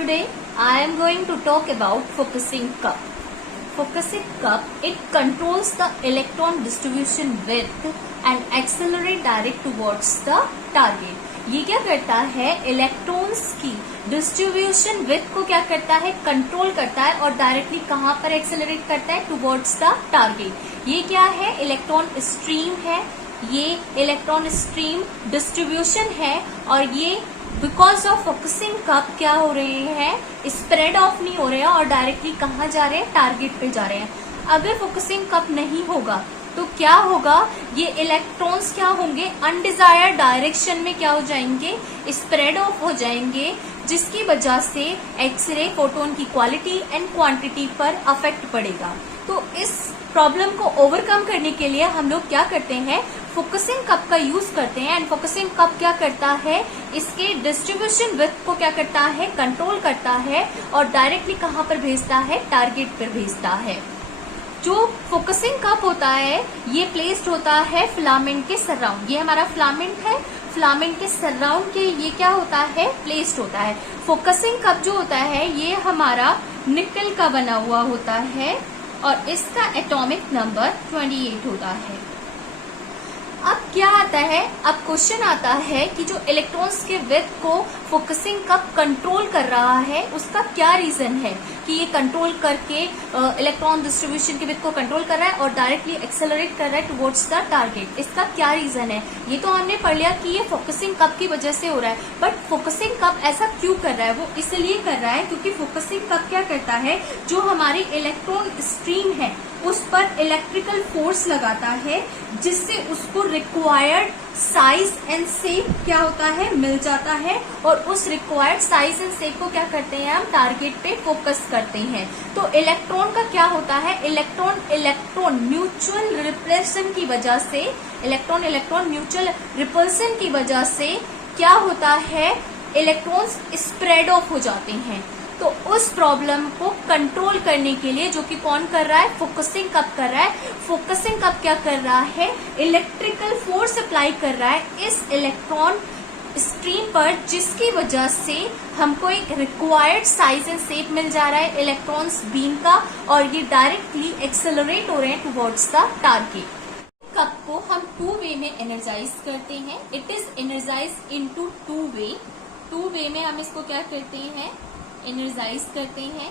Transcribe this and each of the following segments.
Today I am going to talk about focusing cup. Focusing cup, it controls the electron distribution width and accelerate direct towards the target. ये क्या करता है, electrons की distribution with को क्या करता है, कंट्रोल करता है और डायरेक्टली कहां पर एक्सेलरेट करता है, टुवर्ड्स द टारगेट. ये क्या है, इलेक्ट्रॉन स्ट्रीम है, ये इलेक्ट्रॉन स्ट्रीम डिस्ट्रीब्यूशन है और ये बिकॉज ऑफ फोकसिंग कप क्या हो रहे हैं, स्प्रेड ऑफ नहीं हो रहे हैं और डायरेक्टली कहाँ जा रहे हैं, टारगेट पे जा रहे हैं. अगर फोकसिंग कप नहीं होगा तो क्या होगा, ये इलेक्ट्रॉन्स क्या होंगे, अनडिजायर्ड डायरेक्शन में क्या हो जाएंगे, स्प्रेड ऑफ हो जाएंगे, जिसकी वजह से एक्सरे फोटोन की क्वालिटी एंड क्वांटिटी पर अफेक्ट पड़ेगा. तो इस प्रॉब्लम को ओवरकम करने के लिए हम लोग क्या करते हैं, फोकसिंग कप का यूज करते हैं. एंड फोकसिंग कप क्या करता है, इसके डिस्ट्रीब्यूशन विथ को क्या करता है, कंट्रोल करता है और डायरेक्टली कहां पर भेजता है, टारगेट पर भेजता है. जो फोकसिंग कप होता है ये प्लेस्ड होता है फिलामेंट के सराउंड. ये हमारा फिलामेंट है, फिलामेंट के सराउंड के ये क्या होता है, प्लेस्ड होता है. फोकसिंग कप जो होता है ये हमारा निकल का बना हुआ होता है और इसका एटॉमिक नंबर 28 होता है. अब क्या आता है, अब क्वेश्चन आता है कि जो इलेक्ट्रॉन्स के विथ को फोकसिंग कप कंट्रोल कर रहा है उसका क्या रीजन है कि ये कंट्रोल करके इलेक्ट्रॉन डिस्ट्रीब्यूशन के विथ को कंट्रोल कर रहा है और डायरेक्टली एक्सेलरेट कर रहा है टुवर्ड्स द टारगेट. इसका क्या रीजन है, ये तो हमने पढ़ लिया कि ये फोकसिंग कप की वजह से हो रहा है. बट फोकसिंग कप ऐसा क्यों कर रहा है, वो इसलिए कर रहा है क्योंकि फोकसिंग कप क्या करता है, जो हमारी इलेक्ट्रॉन स्ट्रीम है उस पर इलेक्ट्रिकल फोर्स लगाता है जिससे उसको रिक्वायर्ड साइज एंड शेप क्या होता है, मिल जाता है और उस रिक्वायर्ड साइज एंड शेप को क्या करते हैं, हम टारगेट पे फोकस करते हैं. तो इलेक्ट्रॉन का क्या होता है, इलेक्ट्रॉन म्यूचुअल रिपल्सन की वजह से, इलेक्ट्रॉन म्यूचुअल रिपल्सन की वजह से क्या होता है, इलेक्ट्रॉन्स स्प्रेड ऑफ हो जाते हैं. तो उस प्रॉब्लम को कंट्रोल करने के लिए जो कि कौन कर रहा है, फोकसिंग कप कर रहा है. फोकसिंग कप क्या कर रहा है, इलेक्ट्रिकल फोर्स अप्लाई कर रहा है इस इलेक्ट्रॉन स्ट्रीम पर, जिसकी वजह से हमको एक रिक्वायर्ड साइज एंड शेप मिल जा रहा है इलेक्ट्रॉन्स बीम का और ये डायरेक्टली एक्सेलरेट हो रहे हैं टुवर्ड्स द टारगेट. कप को हम 2 वे में एनर्जाइज करते हैं. इट इज एनर्जाइज इनटू 2 वे. 2 वे में हम इसको क्या करते हैं, एनर्जाइज करते हैं.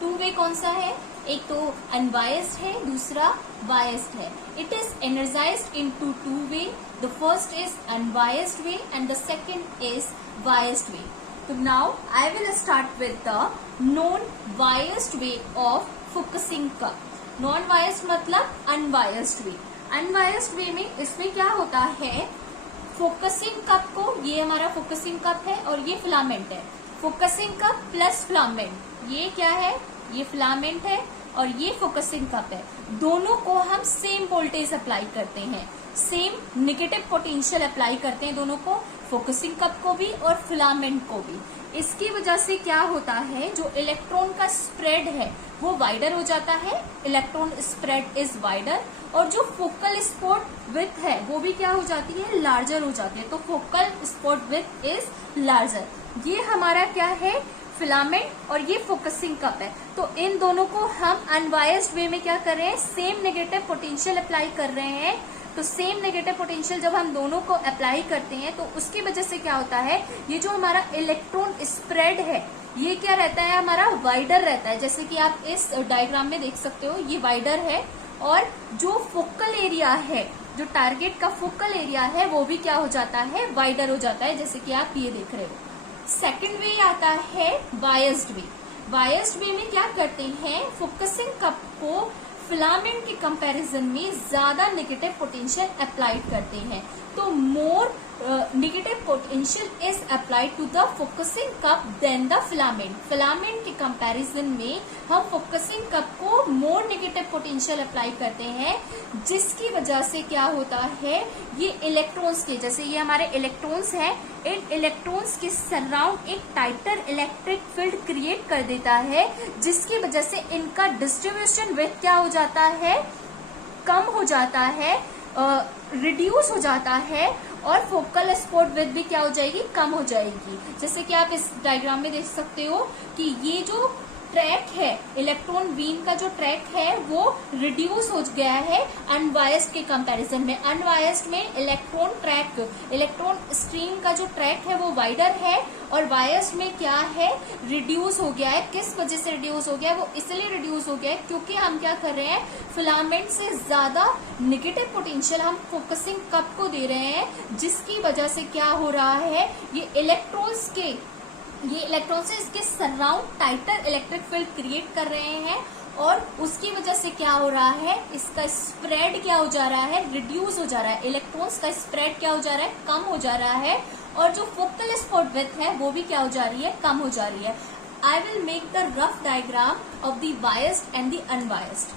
2 वे कौन सा है, एक तो अनबायस्ड है, दूसरा बायस्ड है. It is energized into 2 way. The first is unbiased way and the second is biased way. तो now I will start with the non biased way of focusing cup. Non biased मतलब unbiased way. Unbiased way में इसमें क्या होता है, focusing cup को, ये हमारा फोकसिंग कप है और ये फिलामेंट है. फोकसिंग कप प्लस फिलामेंट, ये क्या है, ये फिलामेंट है और ये फोकसिंग कप है. दोनों को हम सेम वोल्टेज अप्लाई करते हैं, सेम नेगेटिव पोटेंशियल अप्लाई करते हैं दोनों को, फोकसिंग कप को भी और फिलामेंट को भी. इसकी वजह से क्या होता है, जो इलेक्ट्रॉन का स्प्रेड है वो वाइडर हो जाता है, इलेक्ट्रॉन स्प्रेड इज वाइडर और जो फोकल स्पॉट विथ है वो भी क्या हो जाती है, लार्जर हो जाती है. तो focal spot with is larger. ये हमारा क्या है, फिलामेंट और ये फोकसिंग कप है. तो इन दोनों को हम अनबायस्ड वे में क्या कर रहे हैं, सेम नेगेटिव पोटेंशियल अप्लाई कर रहे हैं. तो सेम नेगेटिव पोटेंशियल जब हम दोनों को अप्लाई करते हैं तो उसकी वजह से क्या होता है, ये जो हमारा इलेक्ट्रॉन स्प्रेड है ये क्या रहता है, हमारा वाइडर रहता है. जैसे कि आप इस डायग्राम में देख सकते हो, ये वाइडर है और जो फोकल एरिया है, जो टारगेट का फोकल एरिया है वो भी क्या हो जाता है, वाइडर हो जाता है, जैसे कि आप ये देख रहे हो. सेकेंड वे आता है बायस्ड वे. बायस्ड वे में क्या करते हैं, फोकसिंग कप को फिलामेंट के कंपैरिजन में ज्यादा नेगेटिव पोटेंशियल अप्लाइड करते हैं. तो more negative potential is applied to the focusing cup than the filament. Filament के कंपैरिजन में हम फोकसिंग कप को मोर नेगेटिव पोटेंशियल अप्लाई करते हैं, जिसकी वजह से क्या होता है, ये इलेक्ट्रॉन्स के, जैसे ये हमारे इलेक्ट्रॉन्स हैं, इन इलेक्ट्रॉन्स के सराउंड एक टाइटर इलेक्ट्रिक फील्ड क्रिएट कर देता है, जिसकी वजह से इनका डिस्ट्रीब्यूशन विथ क्या हो जाता है, कम हो जाता है, रिड्यूस हो जाता है और फोकल स्पॉट विड्थ भी क्या हो जाएगी, कम हो जाएगी। जैसे कि आप इस डायग्राम में देख सकते हो कि ये जो ट्रैक है, इलेक्ट्रॉन बीम का जो ट्रैक है वो रिड्यूस हो गया है अनवायस्ड के कंपैरिजन में। अनवायस्ड में इलेक्ट्रॉन ट्रैक, इलेक्ट्रॉन स्ट्रीम का जो ट्रैक है वो वाइडर है, और वायस्ड में क्या है, रिड्यूस हो गया है। किस वजह से रिड्यूस हो गया है, वो इसलिए रिड्यूस हो गया है क्योंकि हम क्या कर रहे हैं, फिलामेंट से ज्यादा नेगेटिव पोटेंशियल हम फोकसिंग कप को दे रहे हैं, जिसकी वजह से क्या हो रहा है, ये इलेक्ट्रॉन्स से इसके सराउंड टाइटर इलेक्ट्रिक फील्ड क्रिएट कर रहे हैं, और उसकी वजह से क्या हो रहा है, इसका स्प्रेड क्या हो जा रहा है, रिड्यूस हो जा रहा है। इलेक्ट्रॉन्स का स्प्रेड क्या हो जा रहा है, कम हो जा रहा है, और जो फोकल स्पॉट विड्थ है वो भी क्या हो जा रही है, कम हो जा रही है। I will make the rough diagram of the biased and the unbiased.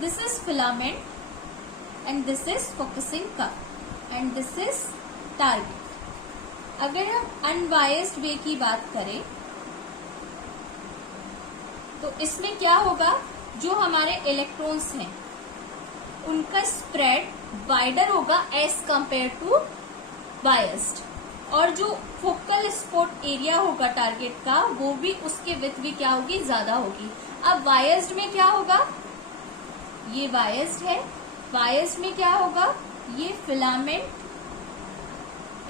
This is filament and this is focusing cup and this is target. अगर हम अनबायस्ड वे की बात करें तो इसमें क्या होगा, जो हमारे इलेक्ट्रॉन्स हैं उनका स्प्रेड वाइडर होगा एज कंपेयर टू बायस्ड, और जो फोकल स्पॉट एरिया होगा टारगेट का वो भी उसके विड्थ भी क्या होगी, ज्यादा होगी। अब बायस्ड में क्या होगा, ये बायस्ड है, बायस्ड में क्या होगा, ये फिलामेंट,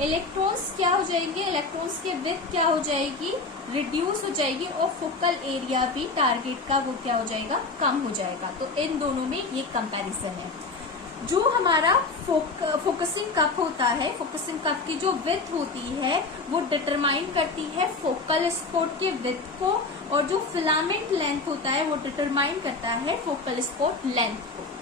इलेक्ट्रॉन्स क्या हो जाएंगे, इलेक्ट्रॉन्स के विड्थ क्या हो जाएगी, रिड्यूस हो जाएगी, और फोकल एरिया भी टारगेट का वो क्या हो जाएगा, कम हो जाएगा। तो इन दोनों में ये कंपैरिजन है। जो हमारा फोकसिंग कप होता है, फोकसिंग कप की जो विड्थ होती है वो डिटरमाइन करती है फोकल स्पॉट के विड्थ को, और जो फिलामेंट लेंथ होता है वो डिटरमाइन करता है फोकल स्पॉट लेंथ को।